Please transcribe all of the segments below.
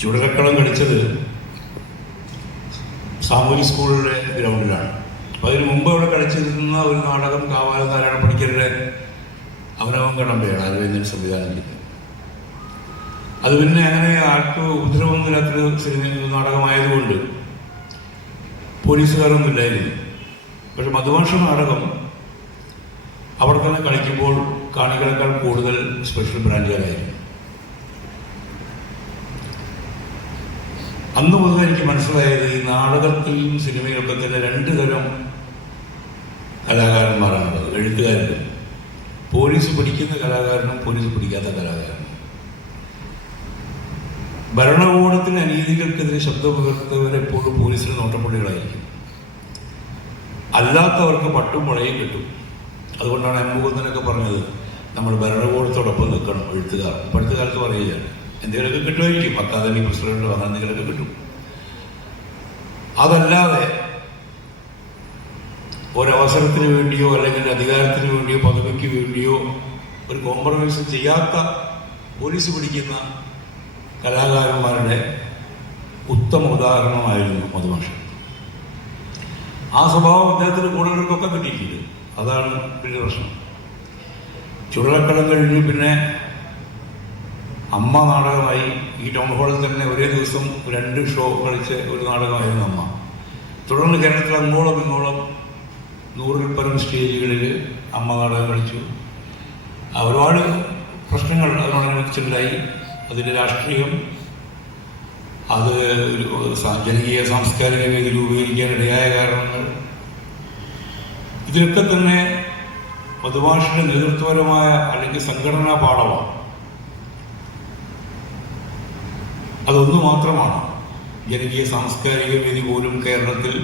ചുടലക്കളം കളിച്ചത് സാമൂഹ്യ സ്കൂളിലെ ഗ്രൗണ്ടിലാണ്. അപ്പോൾ അതിന് മുമ്പ് അവിടെ കളിച്ചിരുന്ന ഒരു നാടകം കാവാല നാരായണ പണിക്കരുടെ അവനവൻ കടമ്പയാണ് അരവിന്ദൻ സംവിധാനം ചെയ്തത്. അത് പിന്നെ അങ്ങനെ ആർക്ക് ഉപദ്രവമില്ലാത്തൊരു സിനിമ നാടകമായതുകൊണ്ട് പോലീസുകാരൊന്നും ഇല്ലായിരുന്നു. പക്ഷെ മധുഭാഷ നാടകം അവിടെ തന്നെ കളിക്കുമ്പോൾ കാണികളെക്കാൾ കൂടുതൽ സ്പെഷ്യൽ ബ്രാഞ്ചുകാരായിരുന്നു. അന്ന് മുതൽ എനിക്ക് മനസ്സിലായത് ഈ നാടകത്തിലും സിനിമയിലൊക്കെ തന്നെ രണ്ട് തരം കലാകാരന്മാരാണുള്ളത്. എഴുത്തുകാരുണ്ട്, പോലീസ് പിടിക്കുന്ന കലാകാരനും പോലീസ് പിടിക്കാത്ത കലാകാരനും. ഭരണകൂടത്തിന് അനീതികൾക്കെതിരെ ശബ്ദമുയർത്തവരെപ്പോഴും പോലീസിന് നോട്ടപ്പുള്ളികളായിരിക്കും. അല്ലാത്തവർക്ക് പട്ടും മുളയും കിട്ടും. അതുകൊണ്ടാണ് എം മുകുന്ദനൊക്കെ പറഞ്ഞത് നമ്മൾ ഭരണകൂടത്തോടൊപ്പം നിൽക്കണം എഴുത്തുകാർ. ഇപ്പോഴത്തെ കാലത്ത് പറയുകയാണ് എന്തെങ്കിലുമൊക്കെ കിട്ടുമായിരിക്കും, അക്കാദമി പ്രസിഡന്റ് പറഞ്ഞാൽ എന്തെങ്കിലുമൊക്കെ കിട്ടും. അതല്ലാതെ ഒരവസരത്തിന് വേണ്ടിയോ അല്ലെങ്കിൽ അധികാരത്തിന് വേണ്ടിയോ പദവിക്ക് വേണ്ടിയോ ഒരു കോംപ്രമൈസ് ചെയ്യാത്ത പോലീസ് പിടിക്കുന്ന കലാകാരന്മാരുടെ ഉത്തമ ഉദാഹരണമായിരുന്നു മധുഭാഷ. ആ സ്വഭാവം അദ്ദേഹത്തിന് കൂടുതലൊക്കെ കിട്ടിയിട്ടുണ്ട്. അതാണ് വലിയ പ്രശ്നം. ചുടലക്കളം കഴിഞ്ഞു പിന്നെ അമ്മ നാടകമായി. ഈ ടൗൺ ഹാളിൽ തന്നെ ഒരേ ദിവസം 2 ഷോ കളിച്ച ഒരു നാടകമായിരുന്നു അമ്മ. തുടർന്ന് കേരളത്തിൽ അങ്ങോളം ഇങ്ങോളം 100-ൽ പരം സ്റ്റേജുകളിൽ അമ്മ നാടകം കളിച്ചു. ഒരുപാട് പ്രശ്നങ്ങൾ അതിനോടനുബന്ധിച്ചുണ്ടായി. അതിൻ്റെ രാഷ്ട്രീയം, അത് ഒരു ജനകീയ സാംസ്കാരിക വേദി രൂപീകരിക്കാൻ ഇടയായ കാരണങ്ങൾ, ഇതിലൊക്കെ തന്നെ മധുഭാഷയുടെ നേതൃത്വപരമായ അല്ലെങ്കിൽ സംഘടനാ പാഠമാണ്. അതൊന്നു മാത്രമാണ് ജനകീയ സാംസ്കാരിക വേദി പോലും കേരളത്തിൽ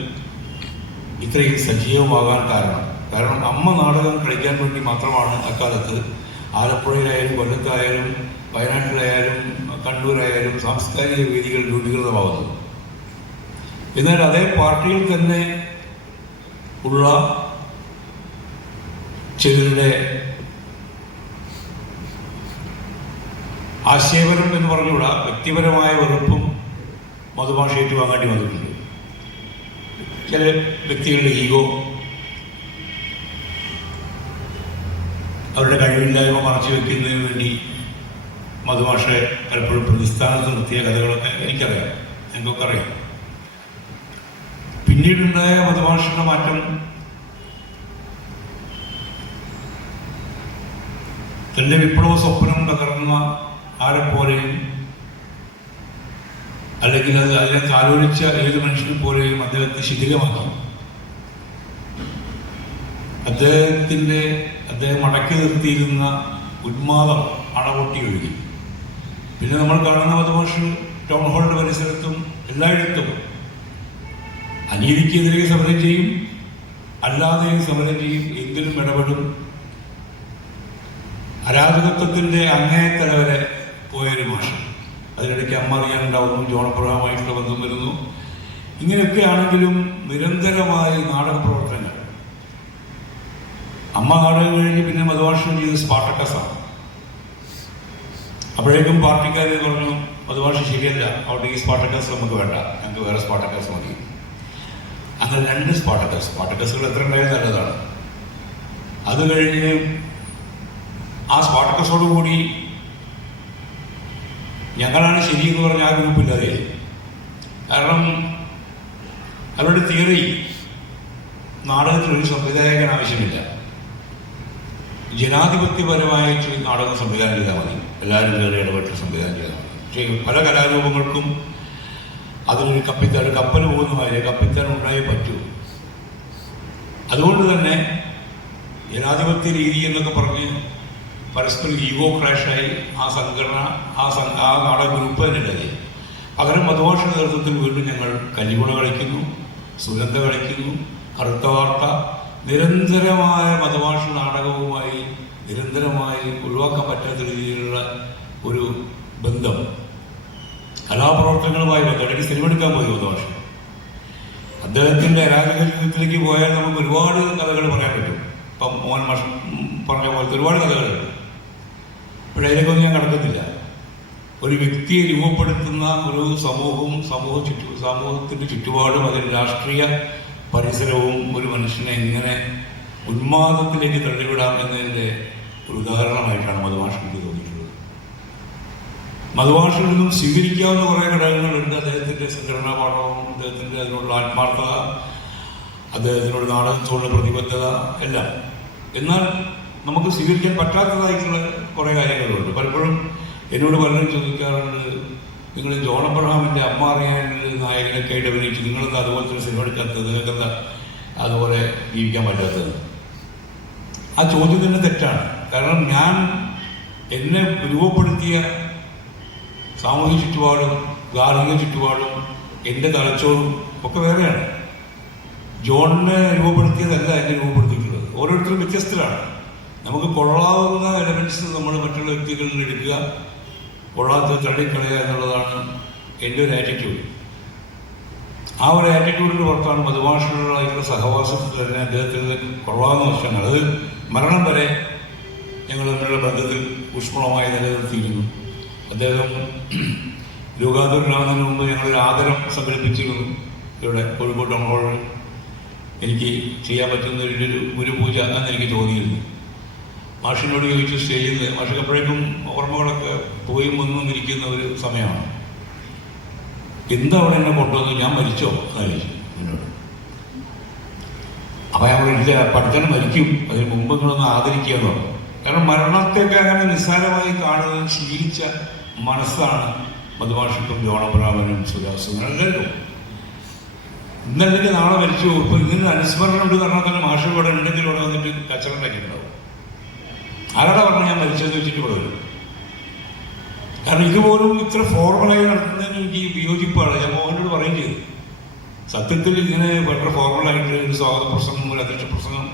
ഇത്രയും സജീവമാകാൻ കാരണം അമ്മ നാടകം കളിക്കാൻ വേണ്ടി മാത്രമാണ് അക്കാലത്ത് ആലപ്പുഴയിലായാലും കൊല്ലത്തായാലും വയനാട്ടിലായാലും കണ്ണൂരായാലും സാംസ്കാരിക വേദികൾ രൂപീകൃതമാകുന്നത്. എന്നാൽ അതേ പാർട്ടിയിൽ തന്നെ ഉള്ള ചിലരുടെ ആശയപരം എന്ന് പറഞ്ഞുകൂടാ, വ്യക്തിപരമായ വെറുപ്പും മധുഭാഷ ഏറ്റുവാങ്ങേണ്ടി വന്നിട്ടുണ്ട്. ചില വ്യക്തികളുടെ ഈഗോ, അവരുടെ കഴിവില്ലായ്മ മറച്ചു വെക്കുന്നതിന് വേണ്ടി മധുഭാഷയെ പലപ്പോഴും പ്രതിസ്ഥാനത്ത് നിർത്തിയ കഥകളൊക്കെ എനിക്കറിയാം, ഞങ്ങൾക്കൊക്കെ അറിയാം. പിന്നീടുണ്ടായ മധുഭാഷയുടെ മാറ്റം തൻ്റെ വിപ്ലവ സ്വപ്നം തകർന്ന ആരെപ്പോലെയും അല്ലെങ്കിൽ അതിനെ താലോലിച്ച ഏത് മനുഷ്യനെ പോലെയും അദ്ദേഹത്തെ ശിഥിലമാക്കി. അദ്ദേഹം അടക്കി നിർത്തിയിരുന്ന ഉന്മാദം അണപൊട്ടി ഒഴുകി. പിന്നെ നമ്മൾ കാണുന്ന മധുഭാഷ ടൗൺ ഹാളിന്റെ പരിസരത്തും എല്ലായിടത്തും അനീതിക്കെതിരെ സമരം ചെയ്യും, അല്ലാതെയും സമരം ചെയ്യും, എന്തിനും ഇടപെടും. അരാജകത്വത്തിന്റെ അങ്ങേത്തല വരെ പോയൊരു ഭാഷ. അതിനിടയ്ക്ക് അമ്മ അറിയാനുണ്ടാവുന്നു, ജോണപ്രഭമായിട്ടുള്ള ബന്ധം വരുന്നു. ഇങ്ങനെയൊക്കെ ആണെങ്കിലും നിരന്തരമായി നാടക പ്രവർത്തനങ്ങൾ. അമ്മ നാടകം കഴിഞ്ഞ് പിന്നെ മധുഭാഷ ചെയ്ത് സ്പാർട്ടക്കസാണ്. അപ്പോഴേക്കും പാർട്ടിക്കാർ പറഞ്ഞു മധുഭാഷ ശരിയല്ല, അവിടെ ഈ സ്പാർട്ടക്കസ് നമുക്ക് വേണ്ട, ഞങ്ങൾക്ക് വേറെ സ്പാർട്ടക്കസ് മതി. അങ്ങനെ 2 സ്പാർട്ടക്കസുകൾ എത്ര ഉണ്ടായാലും നല്ലതാണ്. അത് കഴിഞ്ഞ് ആ സ്പാർട്ടക്കസോടുകൂടി ഞങ്ങളാണ് ശരിയെന്ന് പറഞ്ഞ ആ ഗ്രൂപ്പില്ലാതെ. കാരണം അവരുടെ തിയറി നാടകത്തിനൊരു സംവിധായകൻ ആവശ്യമില്ല, ജനാധിപത്യപരമായിട്ട് നാടകം സംവിധാനം ചെയ്താൽ മതി, എല്ലാവരും കയറി ഇടപെട്ട് സംവിധാനം ചെയ്താൽ മതി. പക്ഷേ പല കലാരൂപങ്ങൾക്കും അതിനൊരു കപ്പൽ പോകുന്ന മാതിരി കപ്പിത്താൻ ഉണ്ടായേ പറ്റൂ. അതുകൊണ്ട് തന്നെ ജനാധിപത്യ രീതി എന്നൊക്കെ പറഞ്ഞ് പരസ്പരം ഈഗോ ക്രാഷായി ആ സംഘടന ആ നാടക ഗ്രൂപ്പ് തന്നെ ഉണ്ടായി. പകരം മധുഭാഷ നേതൃത്വത്തിൽ വീണ്ടും ഞങ്ങൾ കലികുണ കളിക്കുന്നു, സുഗന്ധ കളിക്കുന്നു, കറുത്ത വാർത്ത, നിരന്തരമായ മധുഭാഷ നാടകവുമായി നിരന്തരമായി ഒഴിവാക്കാൻ പറ്റാത്ത രീതിയിലുള്ള ഒരു ബന്ധം കലാപ്രവർത്തനങ്ങളുമായി ബന്ധം. സിനിമ എടുക്കാൻ പോയി മധുഭാഷ. അദ്ദേഹത്തിൻ്റെ അരാജക ജീവിതത്തിലേക്ക് പോയാൽ നമുക്ക് ഒരുപാട് കഥകൾ പറയാൻ പറ്റും. ഇപ്പം മോഹൻ മാഷ് പറഞ്ഞ പോലത്തെ ഒരുപാട് കഥകളുണ്ട്. പക്ഷേ അതിലേക്കൊന്നും ഞാൻ കടക്കുന്നില്ല. ഒരു വ്യക്തിയെ രൂപപ്പെടുത്തുന്ന ഒരു സമൂഹവും സമൂഹത്തിൻ്റെ ചുറ്റുപാടും അതിൻ്റെ രാഷ്ട്രീയ പരിസരവും ഒരു മനുഷ്യനെ എങ്ങനെ ഉന്മാദത്തിലേക്ക് തള്ളിവിടാം എന്നതിൻ്റെ ഒരു ഉദാഹരണമായിട്ടാണ് മധുമാഷിക്ക് തോന്നിയിട്ടുള്ളത്. മധുമാഷിൽ നിന്നും സ്വീകരിക്കാവുന്ന കുറേ ഘടകങ്ങളുണ്ട്. അദ്ദേഹത്തിൻ്റെ സംഘടനാ പാഠവും, അദ്ദേഹത്തിൻ്റെ അതിനുള്ള ആത്മാർത്ഥത, അദ്ദേഹത്തിനോട് നാടകത്തോടുള്ള പ്രതിബദ്ധത എല്ലാം. എന്നാൽ നമുക്ക് സ്വീകരിക്കാൻ പറ്റാത്തതായിട്ടുള്ള കുറേ കാര്യങ്ങളുണ്ട്. പലപ്പോഴും എന്നോട് പലരും ചോദിക്കാറുണ്ട്, നിങ്ങൾ ജോൺ അബ്രഹാമിൻ്റെ അമ്മ അറിയാനുള്ള നായകനൊക്കെ ആയിട്ട് അഭിനയിച്ചു, നിങ്ങളെന്താ അതുപോലെ തന്നെ സിനിമ എടുക്കാത്തത്, നിങ്ങൾക്കെന്താ അതുപോലെ ജീവിക്കാൻ പറ്റാത്തത്? ആ ചോദ്യം തന്നെ തെറ്റാണ്. കാരണം ഞാൻ എന്നെ രൂപപ്പെടുത്തിയ സാമൂഹിക ചുറ്റുപാടും ഗാർഹിക ചുറ്റുപാടും എൻ്റെ തലച്ചോറും ഒക്കെ വേറെയാണ്. ജോണിനെ രൂപപ്പെടുത്തിയതല്ല എന്നെ രൂപപ്പെടുത്തിയിട്ടുള്ളത്. ഓരോരുത്തരും വ്യത്യസ്തരാണ്. നമുക്ക് കൊള്ളാവുന്ന എലമെൻറ്റ്സ് നമ്മൾ മറ്റുള്ള വ്യക്തികളിൽ എടുക്കുക, കൊള്ളാത്ത തള്ളിക്കളയുക എന്നുള്ളതാണ് എൻ്റെ ഒരു ആറ്റിറ്റ്യൂഡ്. ആ ഒരു ആറ്റിറ്റ്യൂഡിന് പുറത്താണ് മധുമാഷികളുമായിട്ടുള്ള സഹവാസത്തിൽ തന്നെ അദ്ദേഹത്തിന് കൊള്ളാവുന്ന വശങ്ങൾ, അത് മരണം വരെ ഞങ്ങൾ തമ്മിലുള്ള ബന്ധത്തിൽ ഊഷ്മളമായി നിലനിർത്തിയിരുന്നു. അദ്ദേഹം രോഗാതുരനാകുന്നതിന് മുമ്പ് ഞങ്ങളൊരു ആദരം സംഘടിപ്പിച്ചിരുന്നു ഇവിടെ കോഴിക്കോട് നമ്മളോട്. എനിക്ക് ചെയ്യാൻ പറ്റുന്ന ഒരു ഗുരുപൂജ എന്നെനിക്ക് തോന്നിയിരുന്നു. മാഷിനോട് ചോദിച്ചു സ്റ്റേജിൽ നിന്ന്, മാഷിക്ക് അപ്പോഴേക്കും ഓർമ്മകളൊക്കെ പോയി വന്നിരിക്കുന്ന ഒരു സമയമാണ്. എന്താ അവിടെ എന്നെ കൊണ്ടുവന്നു, ഞാൻ മരിച്ചോ എന്നാലോചിച്ചു എന്നോട്. അപ്പം ഞാൻ ഇല്ല, പഠിച്ചാൽ മരിക്കും, അതിന് മുമ്പ് നിങ്ങളൊന്ന് ആദരിക്കുക എന്ന് പറഞ്ഞു. കാരണം മരണത്തെയൊക്കെ അങ്ങനെ നിസ്സാരമായി കാണുന്നത് ശീലിച്ച മനസ്സാണ് മധുമാഷിക്കും ജോൺ അബ്രഹാമിനും സുജാസും എല്ലാവരും. ഇന്നല്ലെങ്കിൽ നാളെ മരിച്ചു. ഇപ്പം ഇങ്ങനെ അനുസ്മരണം ഉണ്ട് പറഞ്ഞാൽ തന്നെ മാഷ് ഇവിടെ ഉണ്ടെങ്കിൽ ഇവിടെ വന്നിട്ട് കച്ചറുണ്ടാക്കിയിട്ടുണ്ടാവും. ആരാടാ പറഞ്ഞാൽ ഞാൻ മരിച്ചതെന്ന് വെച്ചിട്ട് ഇവിടെ വരും. കാരണം ഇതുപോലും ഇത്ര ഫോർമലായി നടത്തുന്നതിന് എനിക്ക് വിയോജിപ്പാണ്. ഞാൻ മോഹനോട് പറയുകയും ചെയ്തു, സത്യത്തിൽ ഇങ്ങനെ വളരെ ഫോർമലായിട്ട് ഒരു സ്വാഗത പ്രസംഗം, ഒരു അധ്യക്ഷ പ്രസംഗം,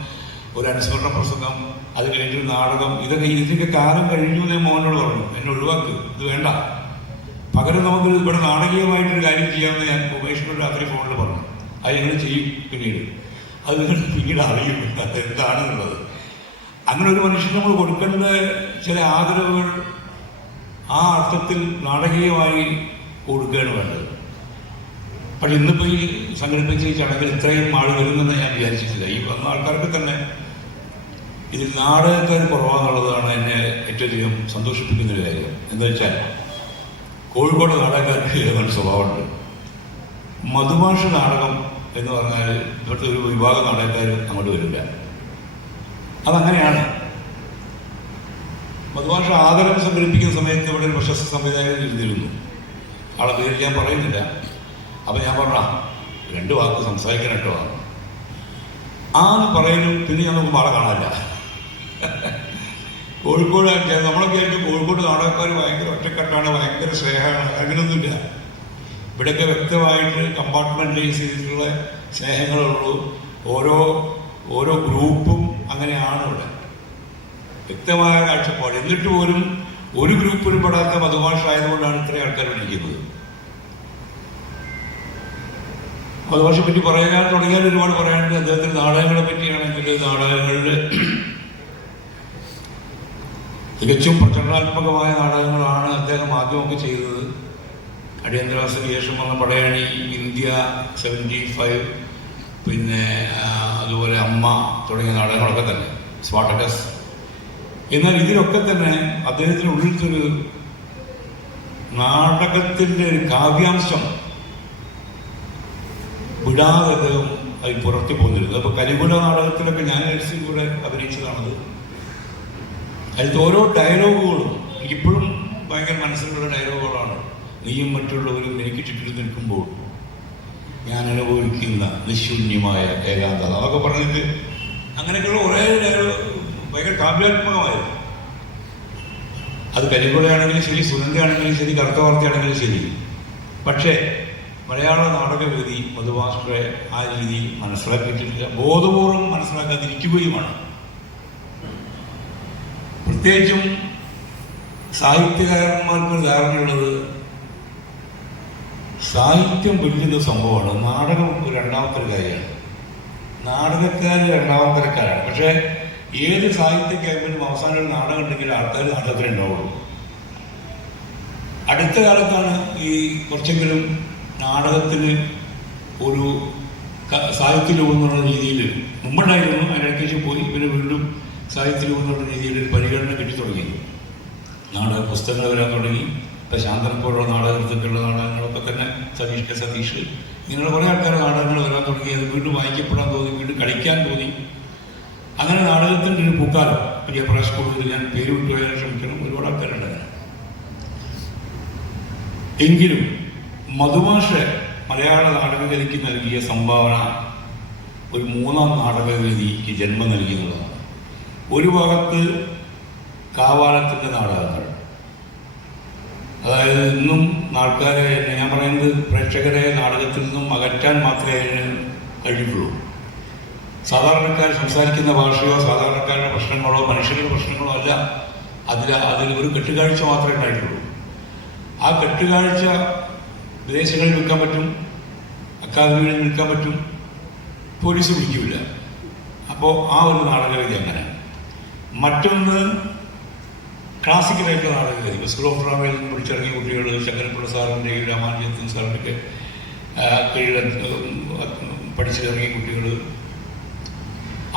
ഒരു അനുസ്മരണ പ്രസംഗം, അത് കഴിഞ്ഞൊരു നാടകം, ഇതിൻ്റെയൊക്കെ കാലം കഴിഞ്ഞു എന്ന് മോഹനോട് പറഞ്ഞു. എന്നെ ഒഴിവാക്ക്, ഇത് വേണ്ട, പകരം നമുക്ക് ഇവിടെ നാടകീയമായിട്ടൊരു കാര്യം ചെയ്യാമെന്ന് ഞാൻ ഉമേഷിനോട് രാത്രി ഫോണിൽ പറഞ്ഞു. അത് ഞങ്ങൾ ചെയ്യും പിന്നീട്, അത് നിങ്ങൾ പിന്നീട് അറിയും അത് എന്താണെന്നുള്ളത്. അങ്ങനെ ഒരു മനുഷ്യന് നമ്മൾ കൊടുക്കേണ്ട ചില ആദരവുകൾ ആ അർത്ഥത്തിൽ നാടകീയമായി കൊടുക്കുകയാണ് വേണ്ടത്. പക്ഷെ ഇന്നിപ്പോൾ ഈ സംഘടിപ്പിച്ച ഈ ചടങ്ങിൽ ഇത്രയും ആൾ വരുന്നെന്ന് ഞാൻ വിചാരിച്ചിട്ടില്ല. ഈ വന്ന ആൾക്കാർക്ക് തന്നെ ഇതിൽ നാടകക്കാർ കുറവാന്നുള്ളതാണ് എന്നെ ഏറ്റവും അധികം സന്തോഷിപ്പിക്കുന്നൊരു കാര്യം. എന്താ വെച്ചാൽ കോഴിക്കോട് നാടകക്കാർക്ക് ഏതൊരു സ്വഭാവമുണ്ട്. മധുമാഷ് നാടകം എന്ന് പറഞ്ഞാൽ ഇവിടുത്തെ ഒരു വിഭാഗം നാടകക്കാർ അങ്ങോട്ട് വരില്ല. അതങ്ങനെയാണ്. മധുമാഷ ആദരം സംഘടിപ്പിക്കുന്ന സമയത്ത് ഇവിടെ ഒരു പ്രശസ്ത സംവിധായകൻ ഇരുന്നിരുന്നു. ആളെ പേര് ഞാൻ പറയുന്നില്ല. അപ്പം ഞാൻ പറഞ്ഞ 2 വാക്ക് സംസാരിക്കാൻ കേട്ടോ ആ പറയുന്നു. പിന്നെ ഞാൻ നോക്കുമ്പോൾ ആളെ കാണാനില്ല. കോഴിക്കോട് നമ്മളൊക്കെ ആയിരിക്കും കോഴിക്കോട് നാടകക്കാർ ഭയങ്കര ഒറ്റക്കെട്ടാണ്, ഭയങ്കര സ്നേഹമാണ്. അങ്ങനെയൊന്നുമില്ല. ഇവിടെയൊക്കെ വ്യക്തമായിട്ട് കമ്പാർട്ട്മെൻ്റലൈസ് ചെയ്തിട്ടുള്ള സ്നേഹങ്ങളുള്ളൂ. ഓരോ ഗ്രൂപ്പും അങ്ങനെയാണ് ഇവിടെ വ്യക്തമായ കാഴ്ചപ്പാട്. എന്നിട്ട് പോലും ഒരു ഗ്രൂപ്പിൽ പെടാത്ത മധുമാഷായതുകൊണ്ടാണ് ഇത്രയും ആൾക്കാർ വിളിക്കുന്നത്. മധുമാഷെ പറ്റി പറയാൻ തുടങ്ങിയാൽ ഒരുപാട് പറയാനുണ്ട്. അദ്ദേഹത്തിന് നാടകങ്ങളെ പറ്റിയാണെങ്കിൽ നാടകങ്ങളിൽ തികച്ചും പ്രചരണാത്മകമായ നാടകങ്ങളാണ് അദ്ദേഹം ആദ്യമൊക്കെ ചെയ്തത്. അടിയന്തരാവസ്ഥയ്ക്ക് ശേഷം വന്ന പടയണി, ഇന്ത്യ 75, പിന്നെ അതുപോലെ അമ്മ തുടങ്ങിയ നാടകങ്ങളൊക്കെ തന്നെ, സ്പാർട്ടക്കസ്. എന്നാൽ ഇതിലൊക്കെ തന്നെ അദ്ദേഹത്തിനുള്ളിലൊരു നാടകത്തിൻ്റെ ഒരു കാവ്യാംശം വിടാതെ അദ്ദേഹം അത് പുറത്തി പോന്നിരുന്നത്. അപ്പോൾ കലികുല നാടകത്തിലൊക്കെ ഞാൻ കൂടെ അഭിനയിച്ചതാണത്. അതിലത്തെ ഓരോ ഡയലോഗുകളും എനിക്കിപ്പോഴും ഭയങ്കര മനസ്സിലുള്ള ഡയലോഗുകളാണ്. നീയും മറ്റുള്ളവരും എനിക്ക് ചുറ്റും നിൽക്കുമ്പോൾ ഞാൻ അനുഭവിക്കുന്ന നിശൂന്യമായ ഏകാന്തത, അതൊക്കെ പറഞ്ഞിട്ട് അങ്ങനെയൊക്കെയുള്ള കുറേ ഭയങ്കര കാവ്യാത്മകമായിരുന്നു. അത് കരികുളയാണെങ്കിലും ശരി, സുനന്ദയാണെങ്കിലും ശരി, കറുത്ത വാർത്തയാണെങ്കിലും ശരി. പക്ഷേ മലയാള നാടകവേദി മധുമാഷറെ ആ രീതി മനസ്സിലാക്കിയിട്ടില്ല, ബോധപൂർവം മനസ്സിലാക്കാതിരിക്കുകയുമാണ്. പ്രത്യേകിച്ചും സാഹിത്യകാരന്മാർക്കൊരു ധാരണയുള്ളത് സാഹിത്യം വലിയൊരു സംഭവമാണ്, നാടകം ഒരു രണ്ടാമത്തെ ഒരു കാര്യമാണ്. നാടകക്കാർ രണ്ടാമത്തെ തരക്കാരാണ്. പക്ഷേ ഏത് സാഹിത്യ ക്യാമ്പിലും അവസാനം ഒരു നാടകം ഉണ്ടെങ്കിൽ ആൾക്കാർ നാടകത്തിനുണ്ടാവുള്ളൂ. അടുത്ത കാലത്താണ് ഈ കുറച്ചെങ്കിലും നാടകത്തിന് ഒരു സാഹിത്യ രൂപം എന്നുള്ള രീതിയിൽ മുമ്പുണ്ടായിരുന്നു, അതിനിടയ്ക്ക് പോയി ഇവർ വീണ്ടും സാഹിത്യ രൂപം എന്നുള്ള രീതിയിൽ ഒരു പരിഗണന കിട്ടി തുടങ്ങി. നാടക പുസ്തകങ്ങൾ വരാൻ തുടങ്ങി. ഇപ്പം ശാന്തനപ്പോഴുള്ള നാടകത്തിലുള്ള നാടകങ്ങളൊക്കെ തന്നെ സതീഷ് ഇങ്ങനെയുള്ള കുറേ ആൾക്കാരുടെ നാടകങ്ങൾ വരാൻ തുടങ്ങി. അത് വീണ്ടും വായിക്കപ്പെടാൻ തോന്നി, വീണ്ടും കളിക്കാൻ തോന്നി. അങ്ങനെ നാടകത്തിൻ്റെ ഒരു പൂക്കാലം ജയപ്രകാശ് കൂടുതൽ ഞാൻ പേര് വിട്ടുപോയാൽ ക്ഷമിക്കണം, ഒരുപാട് ആൾക്കാരുണ്ടായിരുന്നു. എങ്കിലും മധുമാഷ് മലയാള നാടകവേദിക്ക് നൽകിയ സംഭാവന ഒരു 3ാം നാടകവേദിക്ക് ജന്മം നൽകിയെന്നുള്ളതാണ്. ഒരു ഭാഗത്ത് കാവാലത്തിൻ്റെ നാടകങ്ങൾ, അതായത് ഇന്നും ആൾക്കാരെ, ഞാൻ പറയുന്നത് പ്രേക്ഷകരെ നാടകത്തിൽ നിന്നും അകറ്റാൻ മാത്രമേ അതിന് കഴിഞ്ഞിട്ടുള്ളൂ. സാധാരണക്കാർ സംസാരിക്കുന്ന ഭാഷയോ സാധാരണക്കാരുടെ പ്രശ്നങ്ങളോ മനുഷ്യരുടെ പ്രശ്നങ്ങളോ അല്ല അതിൽ ഒരു കെട്ടുകാഴ്ച മാത്രമേ ഉണ്ടായിട്ടുള്ളൂ. ആ കെട്ടുകാഴ്ച വിദേശങ്ങളിൽ വിൽക്കാൻ പറ്റും, അക്കാദമികളിൽ വിൽക്കാൻ പറ്റും, പോലീസ് പിടിക്കില്ല. അപ്പോൾ ആ ഒരു നാടകവേദി അങ്ങനെ. മറ്റൊന്ന് ക്ലാസിക്കലായിട്ടുള്ള നാടകവേദി. സ്കൂൾ ഓഫ് ഡ്രാമയിൽ നിന്ന് പഠിച്ചിറങ്ങിയ കുട്ടികൾ, ശങ്കരപ്പിള്ള സാറിൻ്റെയും രാമാനുജൻ സാറിൻ്റെയൊക്കെ കീഴിൽ പഠിച്ചിറങ്ങിയ കുട്ടികൾ,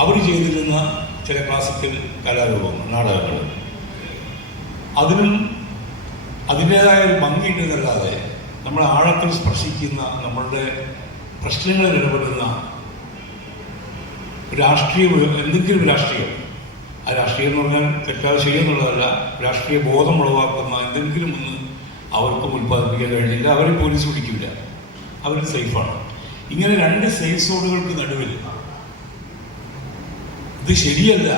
അവർ ചെയ്തിരുന്ന ചില ക്ലാസിക്കൽ കലാരൂപങ്ങൾ, നാടകങ്ങൾ, അതിനും അതിൻ്റേതായ ഒരു ഭംഗിയുണ്ടെന്നല്ലാതെ നമ്മൾ ആഴത്തിൽ സ്പർശിക്കുന്ന, നമ്മളുടെ പ്രശ്നങ്ങളിൽ ഇടപെടുന്ന എന്തെങ്കിലും രാഷ്ട്രീയം, ആ രാഷ്ട്രീയം എന്ന് പറഞ്ഞാൽ തെറ്റാതെ ചെയ്യുന്നുള്ളതല്ല, രാഷ്ട്രീയ ബോധം ഉളവാക്കുന്ന എന്തെങ്കിലും ഒന്ന് അവർക്കും ഉൽപ്പാദിപ്പിക്കാൻ കഴിഞ്ഞില്ല. അവരെ പോലീസ് പിടിക്കില്ല, അവർ സേഫാണ്. ഇങ്ങനെ 2 സേഫ് സോണുകൾക്ക് നടുവിൽ ഇത് ശരിയല്ല,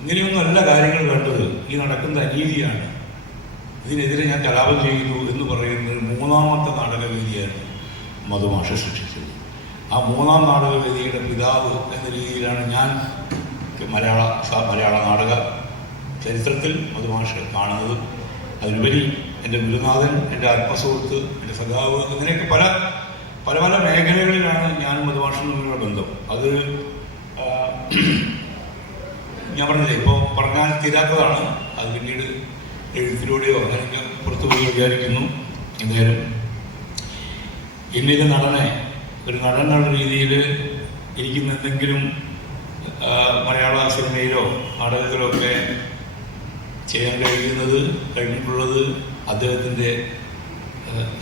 ഇങ്ങനെയൊന്നും അല്ല കാര്യങ്ങൾ വേണ്ടത്, ഈ നടക്കുന്ന അനീതിയാണ്, ഇതിനെതിരെ ഞാൻ കലാപം ചെയ്യുന്നു എന്ന് പറയുന്നത് 3ാമത്തെ നാടകവേദിയാണ് മധുമാഷ് സൃഷ്ടിച്ചത്. ആ 3ാം നാടകവേദിയുടെ പിതാവ് എന്ന രീതിയിലാണ് ഞാൻ മലയാള നാടക ചരിത്രത്തിൽ മധുമാഷ് കാണുന്നത്. അതിലുപരി എൻ്റെ ഗുരുനാഥൻ, എൻ്റെ ആത്മസുഹൃത്ത്, എൻ്റെ സഖാവ്, ഇങ്ങനെയൊക്കെ പല പല പല മേഖലകളിലാണ് ഞാൻ മധുമാഷും തമ്മിലുള്ള ബന്ധം. അത് ഞാൻ പറഞ്ഞില്ലേ, ഇപ്പോൾ പറഞ്ഞാൽ തീരാത്തതാണ്. അത് പിന്നീട് എഴുത്തിലൂടെയോ അങ്ങനെയൊക്കെ പുറത്തു പോയി വിചാരിക്കുന്നു. എന്തായാലും ഇന്നൊരു നടനെ, ഒരു നടൻ എന്നുള്ള രീതിയിൽ ഇരിക്കുന്ന എന്തെങ്കിലും മലയാള സിനിമയിലോ നാടകത്തിലോ ഒക്കെ ചെയ്യാൻ കഴിഞ്ഞിട്ടുള്ളത് അദ്ദേഹത്തിൻ്റെ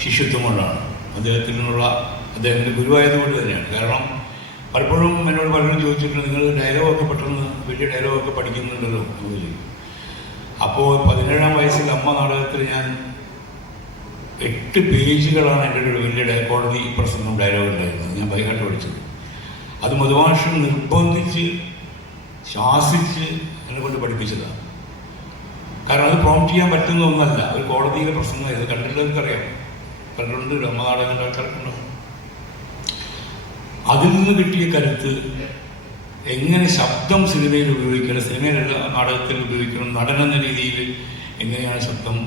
ശിഷ്യത്വം കൊണ്ടാണ്, അദ്ദേഹത്തിൻ്റെ ഗുരുവായതുകൊണ്ട് തന്നെയാണ്. കാരണം പലപ്പോഴും എന്നോട് പലരും ചോദിച്ചിട്ടുണ്ട്, നിങ്ങൾ ഡയലോഗൊക്കെ പെട്ടെന്ന് വലിയ ഡയലോഗൊക്കെ പഠിക്കുന്നുണ്ടല്ലോ എന്ന് ചോദിക്കും. അപ്പോൾ 17ാം വയസ്സിൽ അമ്മ നാടകത്തിൽ ഞാൻ 8 പേജുകളാണ് എൻ്റെ ഒരു വലിയ കോടതി പ്രസംഗം ഡയലോഗ് ഉണ്ടായിരുന്നത്, ഞാൻ ബൈഹാർട്ട് പഠിച്ചത്. അത് മധുമാഷ് നിർബന്ധിച്ച് ശാസിച്ച് എന്നെ കൊണ്ട് പഠിപ്പിച്ചതാണ്. കാരണം അത് പ്രോംപ്റ്റ് ചെയ്യാൻ പറ്റുന്ന ഒന്നല്ല, ഒരു കോടതിയിലെ പ്രസംഗമായിരുന്നു. കണ്ടിട്ടുള്ളവർക്കറിയാം, കണ്ടിട്ടുണ്ട്, അമ്മ നാടകം ആൾക്കാർക്കുണ്ടോ. അതിൽ നിന്ന് കിട്ടിയ കരുത്ത്, എങ്ങനെ ശബ്ദം സിനിമയിൽ ഉപയോഗിക്കണം, സിനിമയിലല്ല നാടകത്തിൽ ഉപയോഗിക്കണം, നടനെന്ന രീതിയിൽ എങ്ങനെയാണ് ശബ്ദം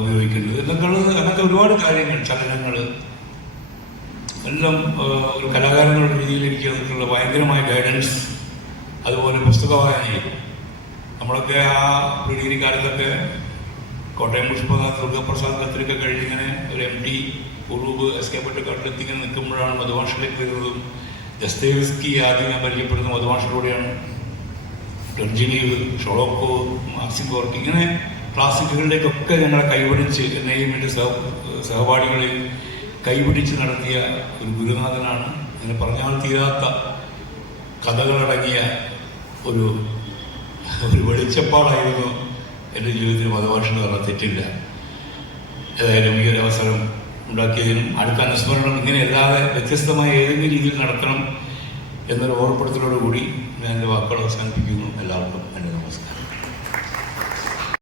ഉപയോഗിക്കേണ്ടത് എന്നൊക്കെ ഒരുപാട് കാര്യങ്ങൾ, ചലനങ്ങൾ എല്ലാം ഒരു കലാകാരനുള്ള രീതിയിൽ എനിക്ക് അതിനുള്ള ഭയങ്കരമായ ഗൈഡൻസ്. അതുപോലെ പുസ്തക വായനയിൽ നമ്മളൊക്കെ ആ ഡിഗ്രി കാലത്തൊക്കെ കോട്ടയം പുഷ്പനാഥ്, ദുർഗപ്രസാദ് കത്തിരിക്കെ കഴിഞ്ഞിങ്ങനെ ഒരു MD ഉറൂബ് SK പൊറ്റക്കാട്ടിലെത്തി ഇങ്ങനെ നിൽക്കുമ്പോഴാണ് മധുമാഷിലേക്ക് വരുന്നതും. ദസ്തേവ്സ്കി ആദ്യം ഞാൻ പരിചയപ്പെടുന്ന മധുമാഷിലൂടെയാണ്. ടർജനീവ്, ഷൊളോക്കോ, മാക്സിം ഗോർക്കി, ഇങ്ങനെ ക്ലാസിക്കുകളിലേക്കൊക്കെ ഞങ്ങളെ കൈപിടിച്ച്, എന്നെയും എൻ്റെ സഹപാഠികളെയും കൈപിടിച്ച് നടത്തിയ ഒരു ഗുരുനാഥനാണ്. അങ്ങനെ പറഞ്ഞാൽ തീരാത്ത കഥകളടങ്ങിയ ഒരു വെളിച്ചപ്പാടായിരുന്നു എൻ്റെ ജീവിതത്തിൽ മധുമാഷ് എന്ന് പറഞ്ഞാൽ തെറ്റില്ല. ഏതായാലും ഈ ഒരു അവസരം ഉണ്ടാക്കിയതിനും അടുത്ത അനുസ്മരണം ഇങ്ങനെയല്ലാതെ വ്യത്യസ്തമായ ഏതെങ്കിലും രീതിയിൽ നടത്തണം എന്നൊരു ഓർമ്മപ്പെടുത്തലോടുകൂടി ഞാൻ എൻ്റെ വാക്കുകൾ അവസാനിപ്പിക്കുന്നു. എല്ലാവർക്കും എൻ്റെ നമസ്കാരം.